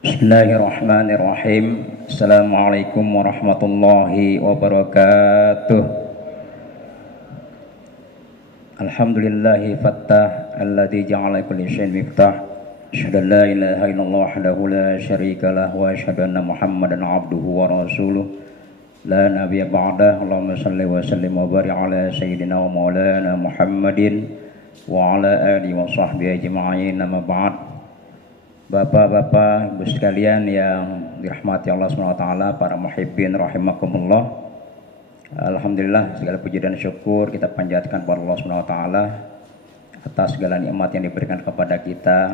Bismillahirrahmanirrahim. Assalamualaikum warahmatullahi wabarakatuh. Alhamdulillahi fattah alladzi ja'ala kulli syai'in miftah. Asyhadu an la ilaha illallah wahdahu la syarika lah wa asyhadu anna Muhammadan abduhu wa rasuluh. La nabiyya ba'dah. Allahumma shalli wa sallim wa barik ala sayyidina wa maulana Muhammadin wa ala alihi wa sahbihi ajma'in. Amma ba'd. Bapak-bapak, ibu sekalian yang dirahmati Allah SWT, para muhibbin rahimakumullah. Alhamdulillah, segala puji dan syukur kita panjatkan kepada Allah SWT atas segala nikmat yang diberikan kepada kita,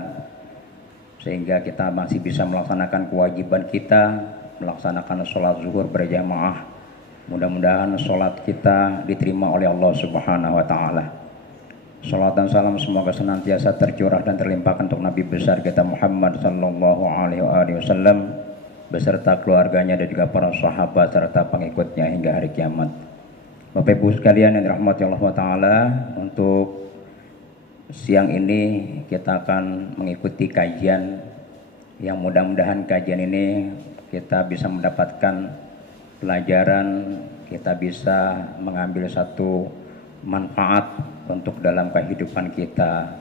sehingga kita masih bisa melaksanakan kewajiban kita, melaksanakan sholat zuhur berjamaah. Mudah-mudahan sholat kita diterima oleh Allah Subhanahu wa Ta'ala. Salawat dan salam semoga senantiasa tercurah dan terlimpahkan untuk Nabi besar kita Muhammad sallallahu alaihi wasallam beserta keluarganya dan juga para sahabat serta pengikutnya hingga hari kiamat. Bapak Ibu sekalian yang dirahmati Allah Ta'ala, untuk siang ini kita akan mengikuti kajian yang mudah-mudahan kajian ini kita bisa mendapatkan pelajaran, kita bisa mengambil satu manfaat untuk dalam kehidupan kita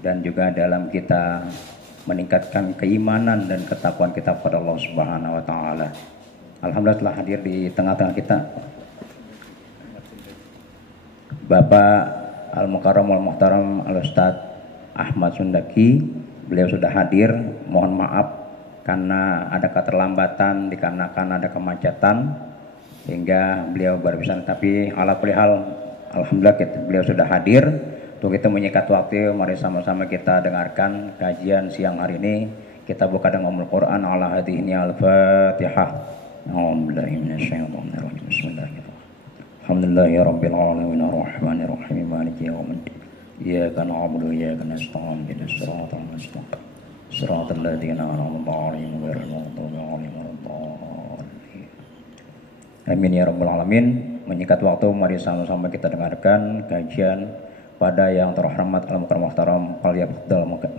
dan juga dalam kita meningkatkan keimanan dan ketakwaan kita kepada Allah Subhanahu wa Ta'ala. Alhamdulillah telah hadir di tengah-tengah kita Bapak Al-Mukarram Wal-Muhtaram Al-Ustaz Ahmad Sundaki. Beliau sudah hadir, mohon maaf karena ada keterlambatan dikarenakan ada kemacetan sehingga beliau baru bisa, tapi ala kulli hal alhamdulillah beliau sudah hadir. Untuk kita menyikat waktu, mari sama-sama kita dengarkan kajian siang hari ini. Kita buka dengan Ummul Quran ala hadhihi al-Fatihah. A'udzubillahi minasyaitonirrajim. Bismillahirrahmanirrahim. Alhamdulillahirabbil alamin arrahmanir rahim maliki yaumiddin. Iyyaka na'budu wa iyyaka nasta'in ihdinas siratal mustaqim. Siratal ladzina an'amta 'alaihim ghairil maghdubi 'alaihim waladdallin. Amin ya rabbal alamin. Menyikat waktu, mari sama-sama kita dengarkan kajian pada yang terhormat Al-Mukarram Muhtaram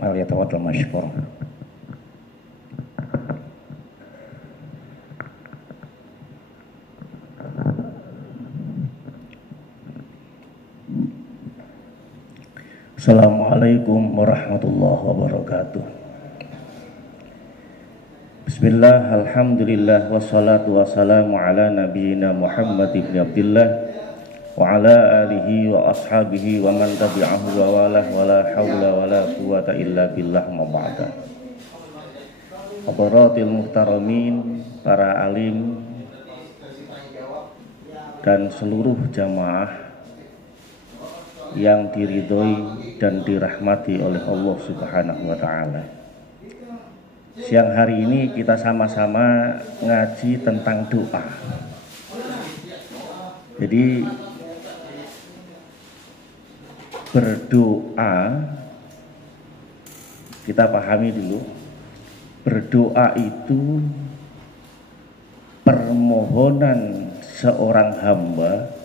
falyatafaddal masykur. Assalamualaikum warahmatullahi wabarakatuh. Bismillah, alhamdulillah, wassalatu wassalamu ala nabiyyina Muhammad ibn Abdillah wa ala alihi wa ashabihi wa man tabi'ahu wa walah wa la hawla wa la quwata illa billah ma ba'da. Hadaratil muhtaramin, para alim dan seluruh jamaah yang diridhoi dan dirahmati oleh Allah Subhanahu wa Ta'ala. Siang hari ini kita sama-sama ngaji tentang doa. Jadi berdoa, kita pahami dulu, berdoa itu permohonan seorang hamba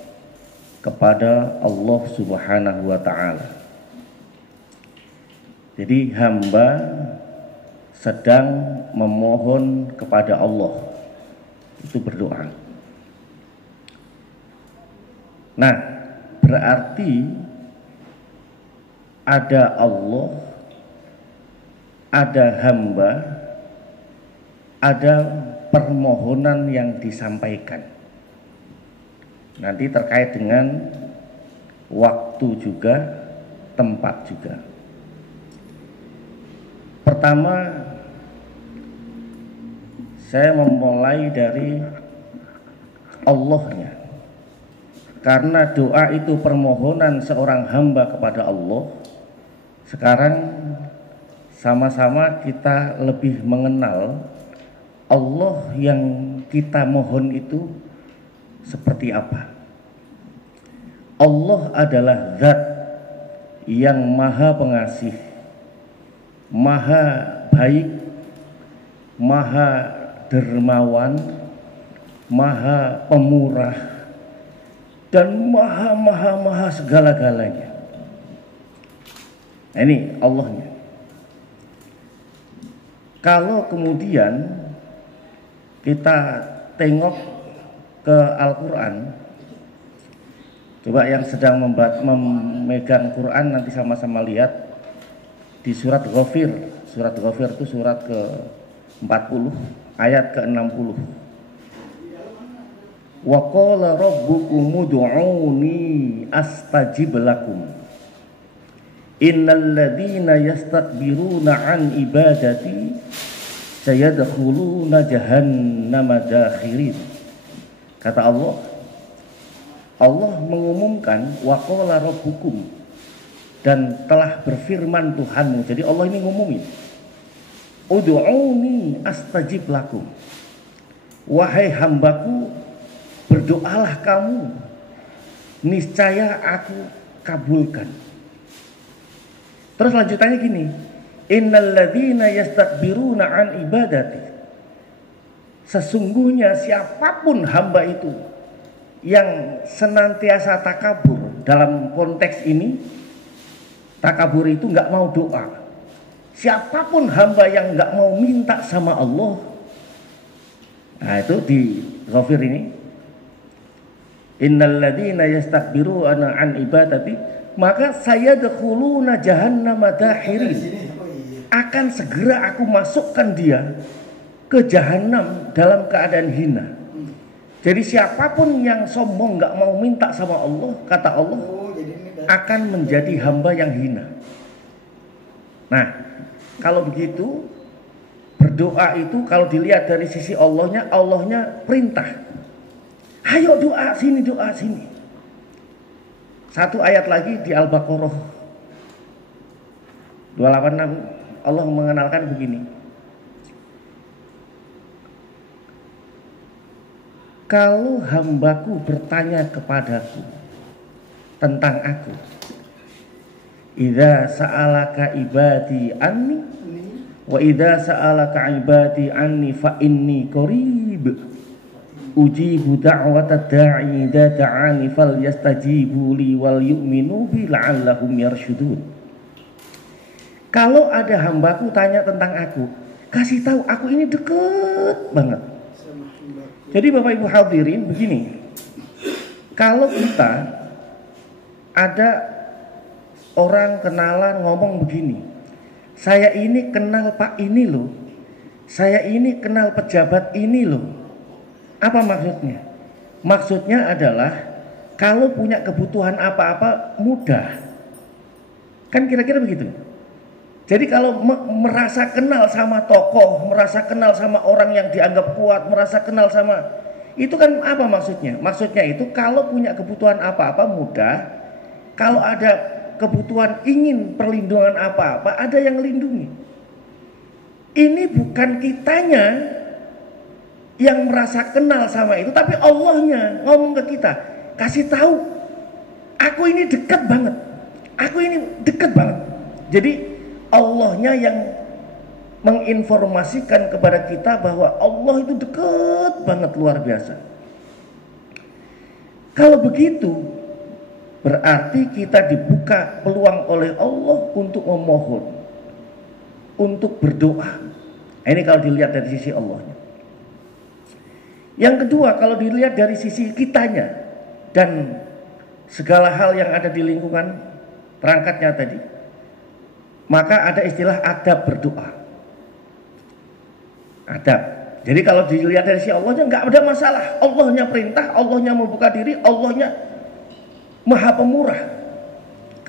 kepada Allah Subhanahu wa Ta'ala. Jadi hamba sedang memohon kepada Allah, itu berdoa. Nah, berarti ada Allah, ada hamba, ada permohonan yang disampaikan. Nanti terkait dengan waktu juga, tempat juga. Pertama, saya memulai dari Allahnya. Karena doa itu permohonan seorang hamba kepada Allah. Sekarang sama-sama kita lebih mengenal Allah yang kita mohon itu seperti apa. Allah adalah zat yang maha pengasih, maha baik, maha dermawan, maha pemurah, dan maha segala-galanya. Nah, ini Allahnya. Kalau kemudian kita tengok ke Al-Quran, coba yang sedang memegang Quran nanti sama-sama lihat di surat Ghafir. Surat Ghafir itu surat ke-40 ayat ke-60. Wa qala rabbukum ud'uni astajib lakum innal ladzina yastakbiruna an ibadati sayadkhuluna jahannama dakhirin. Kata Allah, Allah mengumumkan wa qala rabbukum, dan telah berfirman Tuhanmu. Jadi Allah ini ngumumin, ud'uni astajib lakum, wahai hambaku, berdoalah kamu, niscaya aku kabulkan. Terus lanjutannya gini, innal ladzina yastakbiruna an ibadati, sesungguhnya siapapun hamba itu yang senantiasa takabur. Dalam konteks ini takabur itu nggak mau doa. Siapapun hamba yang nggak mau minta sama Allah, nah itu di Ghafir ini, innal ladzina yastakbiruna an ibadati, maka sayadkhuluna jahannama dakhirin, akan segera aku masukkan dia ke jahanam dalam keadaan hina. Jadi siapapun yang sombong nggak mau minta sama Allah, kata Allah, akan menjadi hamba yang hina. Nah, kalau begitu berdoa itu kalau dilihat dari sisi Allahnya, Allahnya perintah, ayo doa sini, doa sini. Satu ayat lagi di Al-Baqarah 286, Allah mengenalkan begini, kalau hambaku bertanya kepadaku tentang aku, idza sa'alaka ibadi anni wa idza sa'alaka ibadi anni fa inni qarib ujibu da'watad da'i idza da'ani falyastajibu li wal yu'minu bi la'allahum yarshudun. Kalau ada hambaku tanya tentang aku, kasih tahu aku ini deket banget. Jadi Bapak Ibu hadirin begini, kalau kita ada orang kenalan ngomong begini, saya ini kenal Pak ini loh, saya ini kenal pejabat ini loh. Apa maksudnya? Maksudnya adalah kalau punya kebutuhan apa-apa mudah. Kan kira-kira begitu. Jadi kalau merasa kenal sama tokoh, merasa kenal sama orang yang dianggap kuat, merasa kenal sama, itu kan apa maksudnya? Maksudnya itu kalau punya kebutuhan apa-apa mudah. Kalau ada kebutuhan ingin perlindungan apa-apa, ada yang lindungi. Ini bukan kitanya yang merasa kenal sama itu, tapi Allahnya ngomong ke kita, kasih tahu, aku ini dekat banget, aku ini dekat banget. Jadi Allahnya yang menginformasikan kepada kita bahwa Allah itu dekat banget, luar biasa. Kalau begitu, berarti kita dibuka peluang oleh Allah untuk memohon, untuk berdoa. Ini kalau dilihat dari sisi Allahnya. Yang kedua, kalau dilihat dari sisi kitanya dan segala hal yang ada di lingkungan perangkatnya tadi, maka ada istilah adab berdoa. Adab. Jadi kalau dilihat dari sisi Allahnya nggak ada masalah. Allahnya perintah, Allahnya membuka diri, Allahnya Maha Pemurah.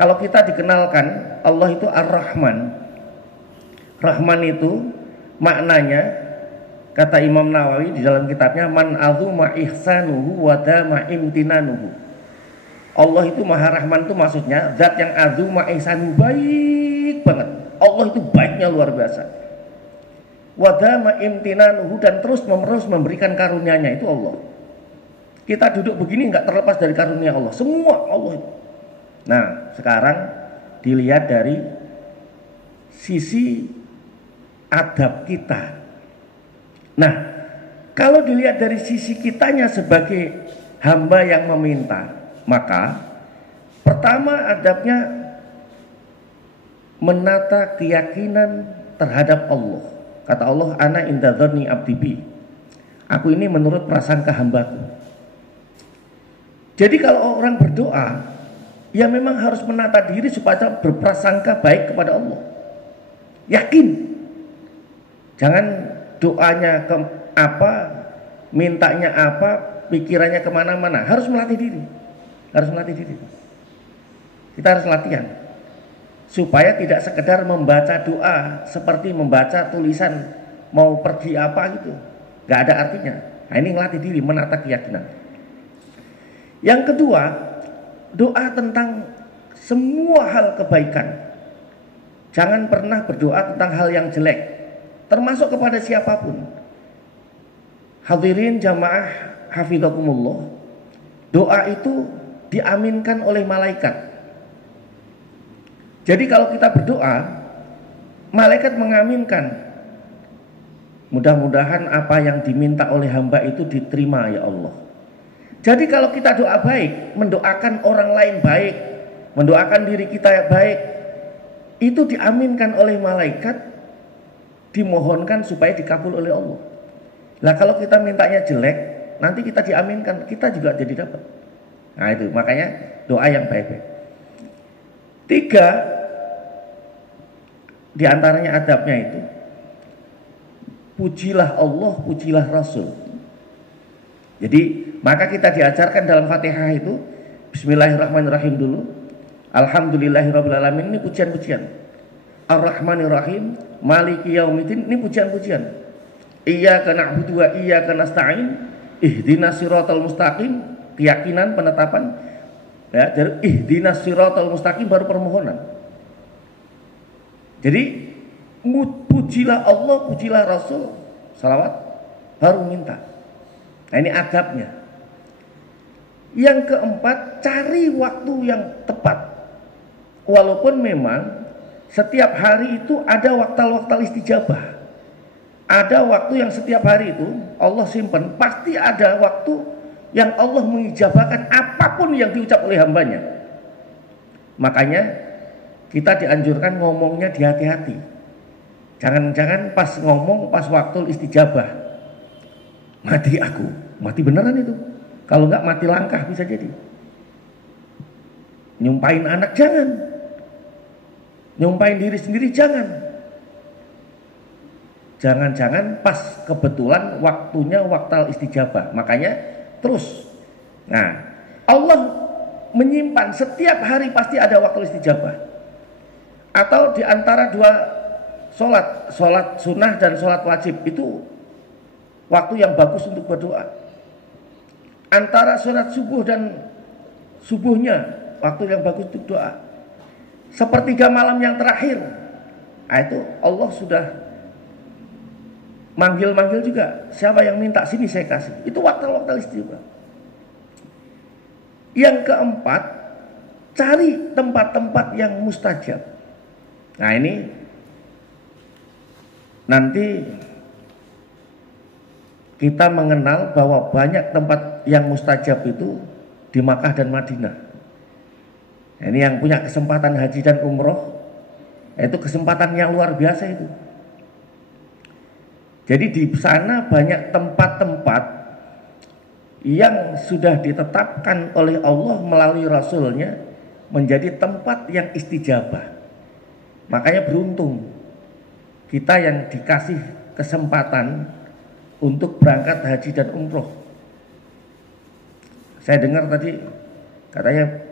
Kalau kita dikenalkan Allah itu Ar-Rahman. Rahman itu maknanya, kata Imam Nawawi di dalam kitabnya, man azuma ihsanuhu wa dama imtinanuhu. Allah itu Maha Rahman, itu maksudnya zat yang azuma ihsanuhu, baik banget. Allah itu baiknya luar biasa. Wa dama imtinanuhu, dan terus menerus memberikan karunia-Nya, itu Allah. Kita duduk begini nggak terlepas dari karunia Allah, semua Allah itu. Nah, sekarang dilihat dari sisi adab kita. Nah, kalau dilihat dari sisi kitanya sebagai hamba yang meminta, maka pertama adabnya menata keyakinan terhadap Allah. Kata Allah, ana inda dzanni abdi bi. Aku ini menurut prasangka hambaku. Jadi kalau orang berdoa, ya memang harus menata diri supaya berprasangka baik kepada Allah. Yakin. Jangan doanya ke apa, mintanya apa, pikirannya kemana-mana. Harus melatih diri. Harus melatih diri. Kita harus latihan. Supaya tidak sekedar membaca doa seperti membaca tulisan mau pergi apa gitu, nggak ada artinya. Nah, ini ngelatih diri, menata keyakinan. Yang kedua, doa tentang semua hal kebaikan. Jangan pernah berdoa tentang hal yang jelek, termasuk kepada siapapun. Hadirin jamaah hafizakumullah, doa itu diaminkan oleh malaikat. Jadi kalau kita berdoa, malaikat mengaminkan. Mudah-mudahan apa yang diminta oleh hamba itu diterima ya Allah. Jadi kalau kita doa baik, mendoakan orang lain baik, mendoakan diri kita baik, itu diaminkan oleh malaikat, dimohonkan supaya dikabul oleh Allah. Nah kalau kita mintanya jelek, nanti kita diaminkan, kita juga jadi dapat. Nah itu makanya doa yang baik-baik. 3, di antaranya adabnya itu, pujilah Allah, pujilah Rasul. Jadi maka kita diajarkan dalam Fatihah itu Bismillahirrahmanirrahim dulu. Alhamdulillahirrabbilalamin, ini pujian-pujian. Ar-Rahmanirrahim, Maliki Yaumiddin, ini pujian-pujian. Iyyaka na'budu wa iyyaka nasta'in, ihdinas siratal mustaqim, keyakinan, penetapan. Ya, dari ihdinas siratal mustaqim baru permohonan. Jadi pujilah Allah, pujilah Rasul, salawat, baru minta. Nah ini adabnya. Yang keempat, cari waktu yang tepat. Walaupun memang setiap hari itu ada waktu-waktu istijabah. Ada waktu yang setiap hari itu Allah simpan. Pasti ada waktu yang Allah mengijabahkan apapun yang diucap oleh hambanya. Makanya kita dianjurkan ngomongnya hati-hati. Jangan-jangan pas ngomong pas waktu istijabah, mati aku, mati beneran itu. Kalau enggak mati langkah bisa jadi. Nyumpain anak jangan, nyumpain diri sendiri jangan. Jangan-jangan pas kebetulan waktunya waktu istijabah. Makanya terus. Nah, Allah menyimpan setiap hari pasti ada waktu istijabah. Atau di antara dua sholat sunnah dan sholat wajib itu waktu yang bagus untuk berdoa. Antara sholat subuh dan subuhnya waktu yang bagus untuk doa. Sepertiga malam yang terakhir, nah itu Allah sudah manggil-manggil juga. Siapa yang minta sini saya kasih. Itu waktu-waktu istijabah. Yang keempat, cari tempat-tempat yang mustajab. Nah ini nanti kita mengenal bahwa banyak tempat yang mustajab itu di Makkah dan Madinah. Nah, ini yang punya kesempatan haji dan umroh, itu kesempatan yang luar biasa itu. Jadi di sana banyak tempat-tempat yang sudah ditetapkan oleh Allah melalui Rasulnya menjadi tempat yang istijabah. Makanya beruntung kita yang dikasih kesempatan untuk berangkat haji dan umroh. Saya dengar tadi katanya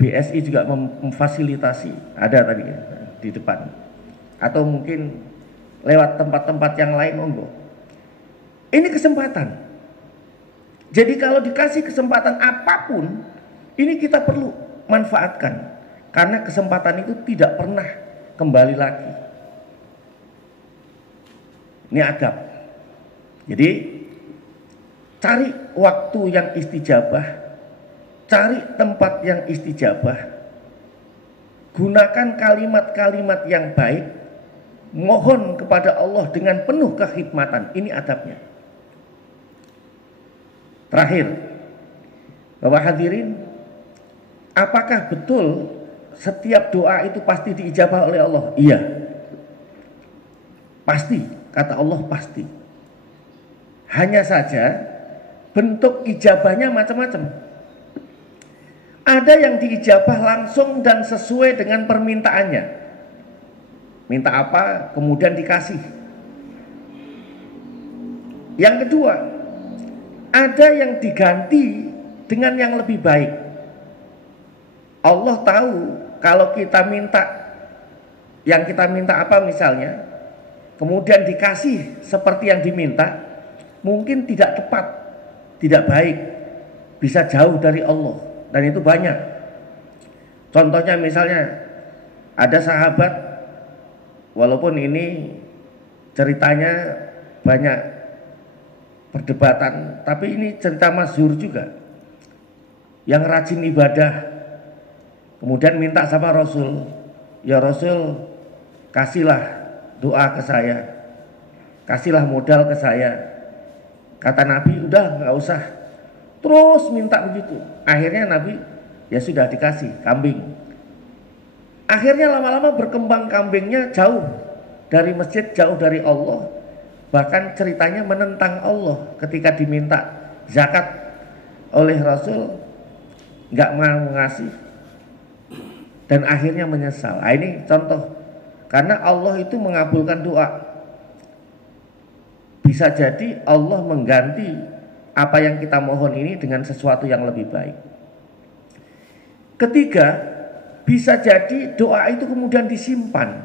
BSI juga memfasilitasi, ada tadi di depan. Atau mungkin lewat tempat-tempat yang lain, monggo. Ini kesempatan. Jadi kalau dikasih kesempatan apapun, ini kita perlu manfaatkan. Karena kesempatan itu tidak pernah kembali lagi. Ini adab. Jadi cari waktu yang istijabah, cari tempat yang istijabah, gunakan kalimat-kalimat yang baik, mohon kepada Allah dengan penuh kekhidmatan. Ini adabnya. Terakhir, Bapak hadirin, apakah betul setiap doa itu pasti diijabah oleh Allah? Iya, pasti. kata Allah pasti. Hanya saja bentuk ijabahnya macam-macam. Ada yang diijabah langsung dan sesuai dengan permintaannya. Minta apa, kemudian dikasih. Yang kedua, ada yang diganti dengan yang lebih baik. Allah tahu kalau kita minta, yang kita minta apa misalnya, kemudian dikasih seperti yang diminta, mungkin tidak tepat, tidak baik, bisa jauh dari Allah. Dan itu banyak. Contohnya misalnya ada sahabat, walaupun ini ceritanya banyak perdebatan, tapi ini cerita masyhur juga. Yang rajin ibadah, kemudian minta sama Rasul, ya Rasul, kasihlah doa ke saya, kasihlah modal ke saya. Kata Nabi, udah nggak usah. Terus minta begitu. Akhirnya Nabi, ya sudah dikasih kambing. Akhirnya lama-lama berkembang kambingnya jauh dari masjid, jauh dari Allah. Bahkan ceritanya menentang Allah ketika diminta zakat oleh Rasul, nggak mau ngasih. Dan akhirnya menyesal. Nah, ini contoh. Karena Allah itu mengabulkan doa. Bisa jadi Allah mengganti apa yang kita mohon ini dengan sesuatu yang lebih baik. Ketiga, bisa jadi doa itu kemudian disimpan.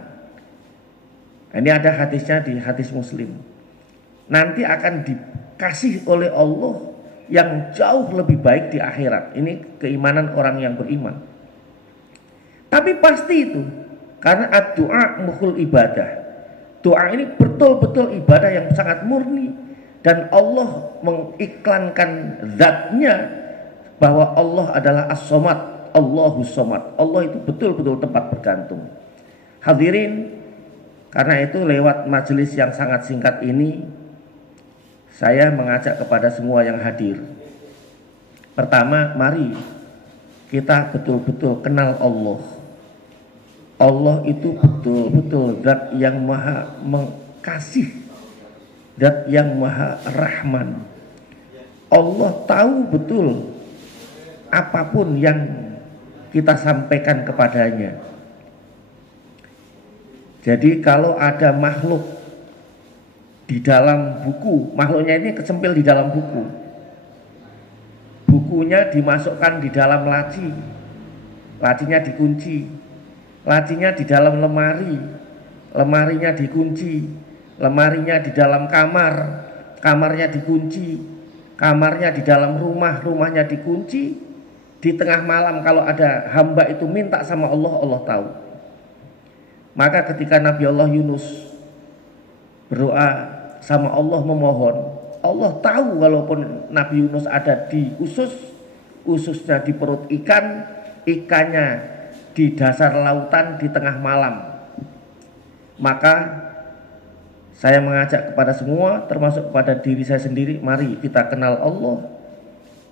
Ini ada hadisnya di hadis Muslim. Nanti akan dikasih oleh Allah yang jauh lebih baik di akhirat. Ini keimanan orang yang beriman. Tapi pasti itu, karena ad-du'a mukhul ibadah. Doa ini betul-betul ibadah yang sangat murni. Dan Allah mengiklankan zatnya bahwa Allah adalah as-somad, Allahus somad. Allah itu betul-betul tempat bergantung. Hadirin, karena itu lewat majelis yang sangat singkat ini, saya mengajak kepada semua yang hadir. Pertama, mari kita betul-betul kenal Allah. Allah itu betul-betul zat yang maha mengasihi, zat yang maha rahman. Allah tahu betul apapun yang kita sampaikan kepadanya. Jadi kalau ada makhluk di dalam buku, makhluknya ini kesempil di dalam buku, bukunya dimasukkan di dalam laci, lacinya dikunci, lacinya di dalam lemari, lemarinya dikunci, lemarinya di dalam kamar, kamarnya dikunci, kamarnya di dalam rumah, rumahnya dikunci. Di tengah malam kalau ada hamba itu minta sama Allah, Allah tahu. Maka ketika Nabi Allah Yunus berdoa sama Allah memohon, Allah tahu walaupun Nabi Yunus ada di ususnya di perut ikan, ikannya di dasar lautan di tengah malam. Maka saya mengajak kepada semua, termasuk kepada diri saya sendiri, mari kita kenal Allah.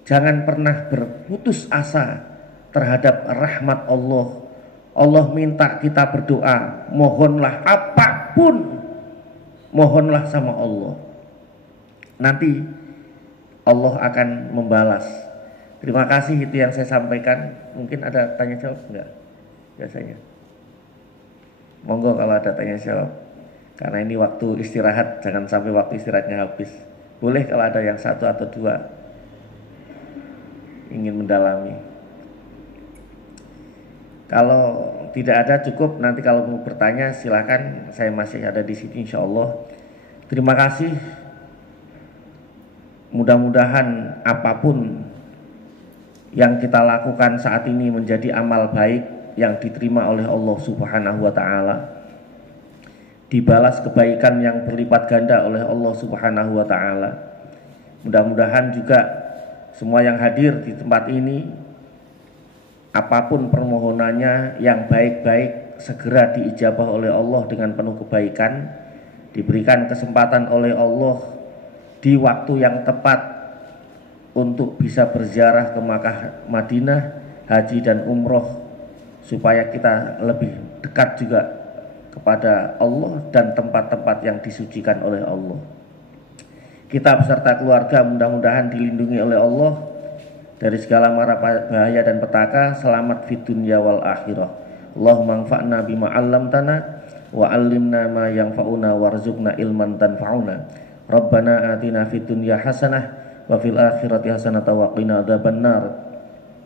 Jangan pernah berputus asa terhadap rahmat Allah. Allah minta kita berdoa, mohonlah apapun, mohonlah sama Allah. Nanti Allah akan membalas. Terima kasih, itu yang saya sampaikan. Mungkin ada tanya jawab enggak? Biasanya. Monggo kalau ada tanya jawab. Karena ini waktu istirahat, jangan sampai waktu istirahatnya habis. Boleh kalau ada yang satu atau dua ingin mendalami. Kalau tidak ada cukup, nanti kalau mau bertanya silakan, saya masih ada di sini insya Allah. Terima kasih. Mudah-mudahan apapun yang kita lakukan saat ini menjadi amal baik yang diterima oleh Allah Subhanahu wa Ta'ala, dibalas kebaikan yang berlipat ganda oleh Allah Subhanahu wa Ta'ala. Mudah-mudahan juga semua yang hadir di tempat ini, apapun permohonannya yang baik-baik segera diijabah oleh Allah dengan penuh kebaikan, diberikan kesempatan oleh Allah di waktu yang tepat untuk bisa berziarah ke Makkah, Madinah, haji dan umroh, supaya kita lebih dekat juga kepada Allah dan tempat-tempat yang disucikan oleh Allah. Kita beserta keluarga mudah-mudahan dilindungi oleh Allah dari segala mara bahaya dan petaka, selamat fid dunya wal akhirah. Allahumma anfa'na bima 'allamtana wa 'allimna ma yanfa'una warzuqna ilman tanfa'una. Rabbana atina fid dunya hasanah wa fil akhirati hasanah wa qina adzabannar.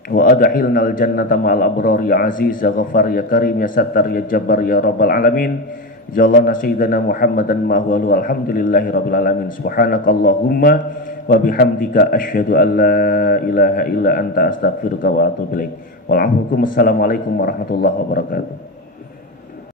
Wa adkhilnal jannata ma'al abrar ya aziz ya ghafar ya karim ya sattar ya jabbar ya rabbal alamin. Jalla sayyidina Muhammadan ma huwa alhamdulillahi rabbil alamin. Subhanakallahumma wa bihamdika asyhadu an la ilaha illa anta astaghfiruka wa atubu ilaik. Assalamualaikum warahmatullahi wabarakatuh.